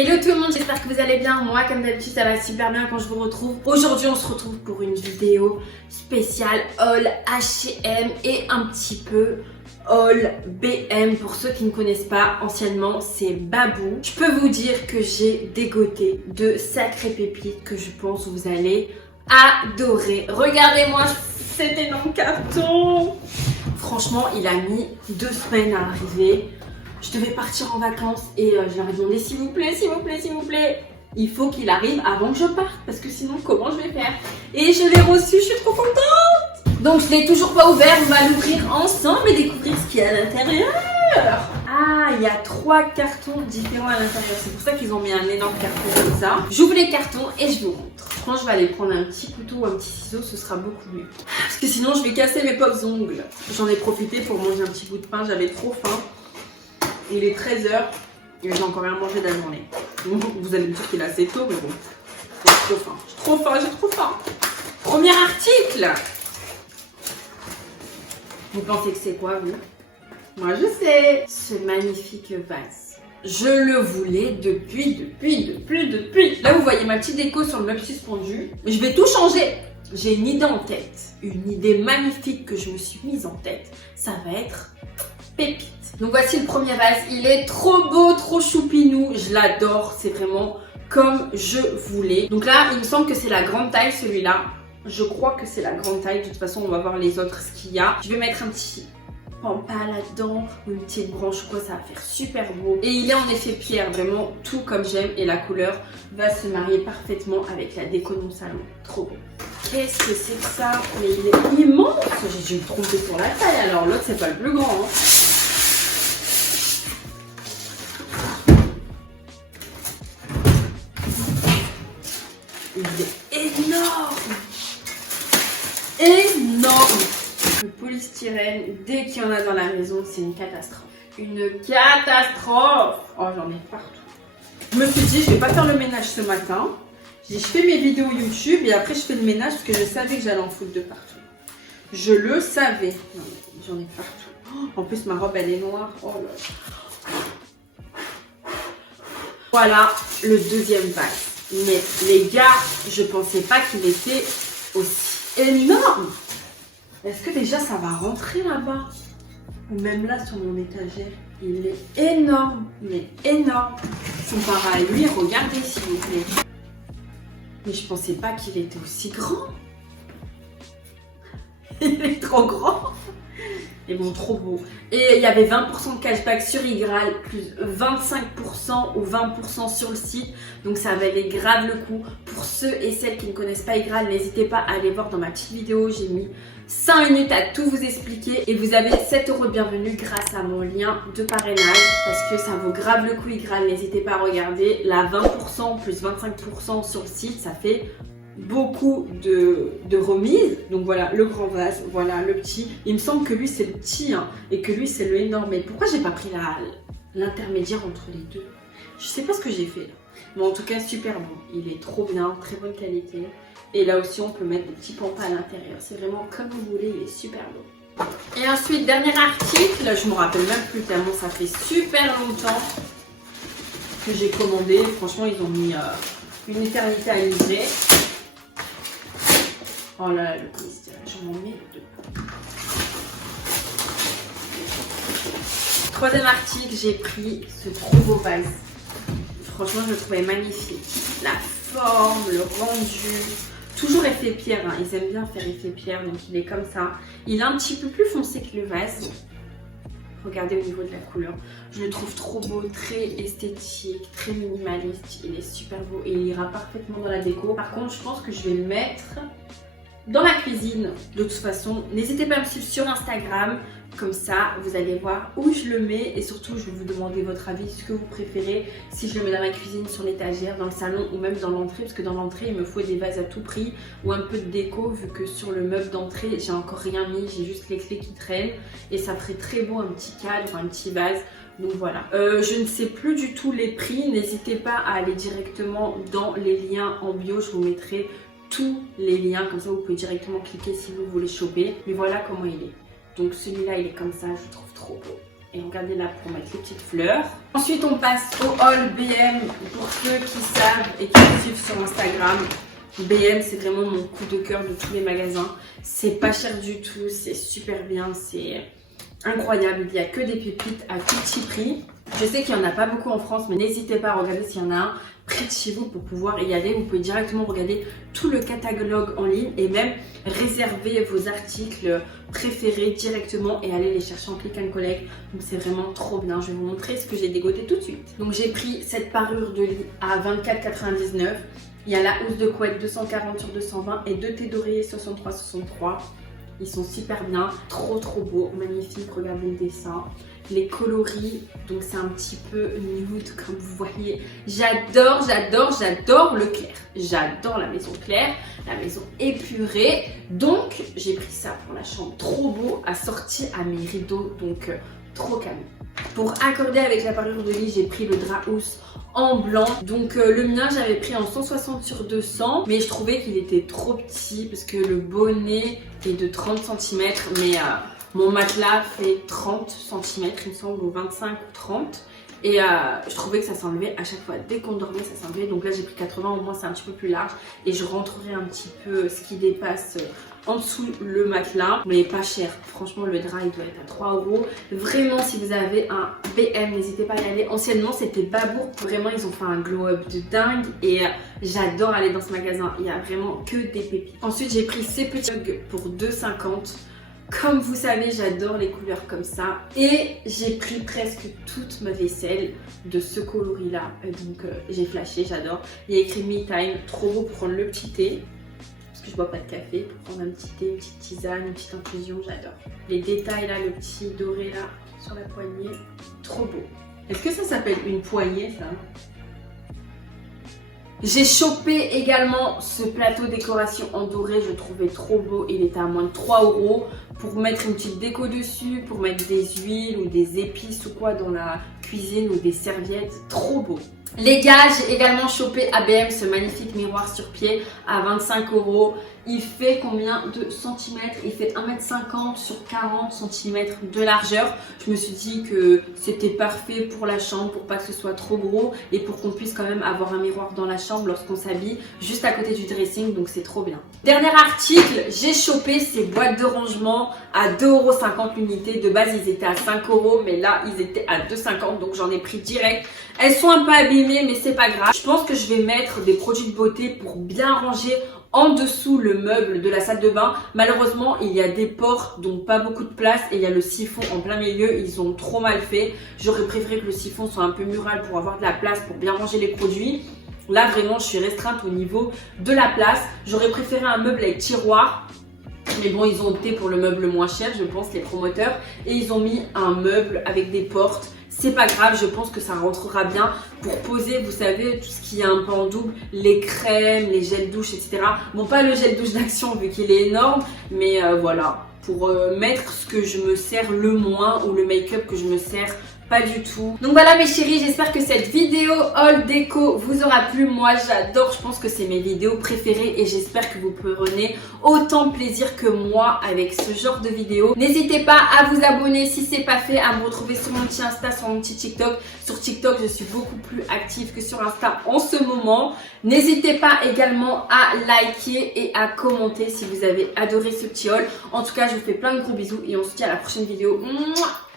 Hello tout le monde, j'espère que vous allez bien. Moi comme d'habitude ça va super bien quand je vous retrouve. Aujourd'hui on se retrouve pour une vidéo spéciale haul H&M et un petit peu haul BM. Pour ceux qui ne connaissent pas, anciennement c'est Babou. Je peux vous dire que j'ai dégoté de sacrées pépites que je pense vous allez adorer. Regardez-moi cet énorme carton. Franchement il a mis 2 semaines à arriver. Je devais partir en vacances et je leur ai demandé s'il vous plaît, s'il vous plaît, s'il vous plaît. Il faut qu'il arrive avant que je parte parce que sinon comment je vais faire? Et je l'ai reçu, je suis trop contente. Donc je l'ai toujours pas ouvert, on va l'ouvrir ensemble et découvrir ce qu'il y a à l'intérieur. Ah, il y a 3 cartons différents à l'intérieur. C'est pour ça qu'ils ont mis un énorme carton comme ça. J'ouvre les cartons et je vous montre. Je pense que je vais aller prendre un petit couteau ou un petit ciseau, ce sera beaucoup mieux. Parce que sinon je vais casser mes pauvres ongles. J'en ai profité pour manger un petit bout de pain, j'avais trop faim. Il est 13h et j'ai encore rien mangé de la journée. Vous allez me dire qu'il est assez tôt, mais bon, j'ai trop faim. J'ai trop faim. Premier article. Vous pensez que c'est quoi, vous? Moi, je sais. Ce magnifique vase. Je le voulais depuis. Là, vous voyez ma petite déco sur le meuble suspendu. Je vais tout changer. J'ai une idée en tête. Une idée magnifique que je me suis mise en tête. Ça va être pépite. Donc voici le premier vase, il est trop beau, trop choupinou, je l'adore, c'est vraiment comme je voulais. Donc là, il me semble que c'est la grande taille celui-là. Je crois que c'est la grande taille, de toute façon on va voir les autres ce qu'il y a. Je vais mettre un petit pampa là-dedans, une petite branche quoi, ça va faire super beau. Et il est en effet pierre, vraiment tout comme j'aime et la couleur va se marier parfaitement avec la déco de mon salon. Trop beau. Qu'est-ce que c'est que ça? Mais il est immense. J'ai dû me tromper sur la taille, alors l'autre c'est pas le plus grand. Hein. Il est énorme. Énorme. Le polystyrène, dès qu'il y en a dans la maison, c'est une catastrophe. Une catastrophe. Oh, j'en ai partout. Je me suis dit, je vais pas faire le ménage ce matin. J'ai dit, je fais mes vidéos YouTube et après je fais le ménage parce que je savais que j'allais en foutre de partout. Je le savais. Non, j'en ai partout. Oh, en plus, ma robe, elle est noire. Oh là. Voilà le deuxième vase. Mais les gars, je pensais pas qu'il était aussi énorme. Est-ce que déjà ça va rentrer là-bas? Ou même là sur mon étagère, il est énorme, mais énorme. Comparé à lui, regardez s'il vous plaît. Mais je pensais pas qu'il était aussi grand. Il est trop grand. Et bon, trop beau. Et il y avait 20% de cashback sur Igral, plus 25% ou 20% sur le site. Donc ça valait grave le coup. Pour ceux et celles qui ne connaissent pas Igral, n'hésitez pas à aller voir dans ma petite vidéo. J'ai mis 5 minutes à tout vous expliquer. Et vous avez 7 € de bienvenue grâce à mon lien de parrainage. Parce que ça vaut grave le coup Igral. N'hésitez pas à regarder. La 20% plus 25% sur le site, ça fait beaucoup de remises. Donc voilà le grand vase, voilà le petit. Il me semble que lui c'est le petit hein, et que lui c'est le énorme. Mais pourquoi j'ai pas pris l'intermédiaire entre les deux? Je sais pas ce que j'ai fait là. Mais en tout cas super bon. Il est trop bien, très bonne qualité. Et là aussi on peut mettre des petits pampas à l'intérieur. C'est vraiment comme vous voulez, il est super beau. Et ensuite dernier article, je me rappelle même plus tellement ça fait super longtemps que j'ai commandé. Franchement ils ont mis une éternité à livrer. Oh là là, le polystyrène, j'en mets deux. Troisième article, j'ai pris ce trop beau vase. Franchement, je le trouvais magnifique. La forme, le rendu, toujours effet pierre. Hein. Ils aiment bien faire effet pierre, donc il est comme ça. Il est un petit peu plus foncé que le vase. Regardez au niveau de la couleur. Je le trouve trop beau, très esthétique, très minimaliste. Il est super beau et il ira parfaitement dans la déco. Par contre, je pense que je vais le mettre dans la cuisine. De toute façon, n'hésitez pas à me suivre sur Instagram. Comme ça, vous allez voir où je le mets. Et surtout, je vais vous demander votre avis, ce que vous préférez. Si je le mets dans la cuisine, sur l'étagère, dans le salon ou même dans l'entrée. Parce que dans l'entrée, il me faut des vases à tout prix. Ou un peu de déco, vu que sur le meuble d'entrée, j'ai encore rien mis. J'ai juste les clés qui traînent. Et ça ferait très beau, un petit cadre, un petit vase. Donc voilà. Je ne sais plus du tout les prix. N'hésitez pas à aller directement dans les liens en bio. Je vous mettrai tous les liens, comme ça vous pouvez directement cliquer si vous voulez choper. Mais voilà comment il est. Donc celui-là il est comme ça, je le trouve trop beau. Et regardez là pour mettre les petites fleurs. Ensuite, on passe au haul BM. Pour ceux qui savent et qui me suivent sur Instagram, BM, c'est vraiment mon coup de cœur de tous les magasins. C'est pas cher du tout, c'est super bien, c'est incroyable. Il n'y a que des pépites à tout petit prix. Je sais qu'il n'y en a pas beaucoup en France, mais n'hésitez pas à regarder s'il y en a un près de chez vous pour pouvoir y aller. Vous pouvez directement regarder tout le catalogue en ligne et même réserver vos articles préférés directement et aller les chercher en click and collect. Donc c'est vraiment trop bien. Je vais vous montrer ce que j'ai dégoté tout de suite. Donc j'ai pris cette parure de lit à 24,99 €. Il y a la housse de couette 240 sur 220 et deux thés d'oreiller 63,63 €. Ils sont super bien, trop beaux, magnifiques, regardez le dessin. Les coloris, donc c'est un petit peu nude comme vous voyez. J'adore le clair. J'adore la maison claire, la maison épurée. Donc j'ai pris ça pour la chambre, trop beau, assorti à mes rideaux, donc trop calme. Pour accorder avec la parure de lit, j'ai pris le drap housse en blanc. Donc le mien, j'avais pris en 160 sur 200, mais je trouvais qu'il était trop petit parce que le bonnet est de 30 cm, mais mon matelas fait 30 cm, il me semble, ou 25 ou 30. Et je trouvais que ça s'enlevait à chaque fois. Dès qu'on dormait, ça s'enlevait. Donc là, j'ai pris 80, au moins c'est un petit peu plus large. Et je rentrerai un petit peu ce qui dépasse en dessous le matelas. Mais pas cher. Franchement, le drap, il doit être à 3 €. Vraiment, si vous avez un BM, n'hésitez pas à y aller. Anciennement, c'était Babour. Vraiment, ils ont fait un glow-up de dingue. Et j'adore aller dans ce magasin. Il y a vraiment que des pépites. Ensuite, j'ai pris ces petits mugs pour 2,50 €. Comme vous savez, j'adore les couleurs comme ça. Et j'ai pris presque toute ma vaisselle de ce coloris-là. Donc j'ai flashé, j'adore. Il y a écrit Me Time, trop beau pour prendre le petit thé. Parce que je bois pas de café. Pour prendre un petit thé, une petite tisane, une petite infusion, j'adore. Les détails là, le petit doré là, sur la poignée, trop beau. Est-ce que ça s'appelle une poignée ça ? J'ai chopé également ce plateau décoration en doré, je trouvais trop beau, il était à moins de 3 € pour mettre une petite déco dessus, pour mettre des huiles ou des épices ou quoi dans la cuisine ou des serviettes, trop beau. Les gars, j'ai également chopé à BM ce magnifique miroir sur pied à 25 €. Il fait combien de centimètres? Il fait 1,50 m sur 40 cm de largeur. Je me suis dit que c'était parfait pour la chambre, pour pas que ce soit trop gros et pour qu'on puisse quand même avoir un miroir dans la chambre lorsqu'on s'habille, juste à côté du dressing, donc c'est trop bien. Dernier article, j'ai chopé ces boîtes de rangement à 2,50 € l'unité. De base, ils étaient à 5 €, mais là, ils étaient à 2,50 €, donc j'en ai pris direct. Elles sont un peu abîmées, mais c'est pas grave. Je pense que je vais mettre des produits de beauté pour bien ranger en dessous le meuble de la salle de bain. Malheureusement, il y a des portes, donc pas beaucoup de place, et il y a le siphon en plein milieu. Ils ont trop mal fait. J'aurais préféré que le siphon soit un peu mural pour avoir de la place, pour bien ranger les produits. Là, vraiment, je suis restreinte au niveau de la place. J'aurais préféré un meuble avec tiroir. Mais bon, ils ont opté pour le meuble moins cher, je pense, les promoteurs. Et ils ont mis un meuble avec des portes. C'est pas grave, je pense que ça rentrera bien pour poser, vous savez, tout ce qui est un peu en double, les crèmes, les gels douche, etc. Bon, pas le gel douche d'Action vu qu'il est énorme, mais voilà, pour mettre ce que je me sers le moins ou le make-up que je me sers pas du tout. Donc voilà mes chéris, j'espère que cette vidéo haul déco vous aura plu. Moi j'adore, je pense que c'est mes vidéos préférées et j'espère que vous prenez autant plaisir que moi avec ce genre de vidéos. N'hésitez pas à vous abonner si c'est pas fait, à me retrouver sur mon petit Insta, sur mon petit TikTok. Sur TikTok, je suis beaucoup plus active que sur Insta en ce moment. N'hésitez pas également à liker et à commenter si vous avez adoré ce petit haul. En tout cas, je vous fais plein de gros bisous et on se dit à la prochaine vidéo. Mouah.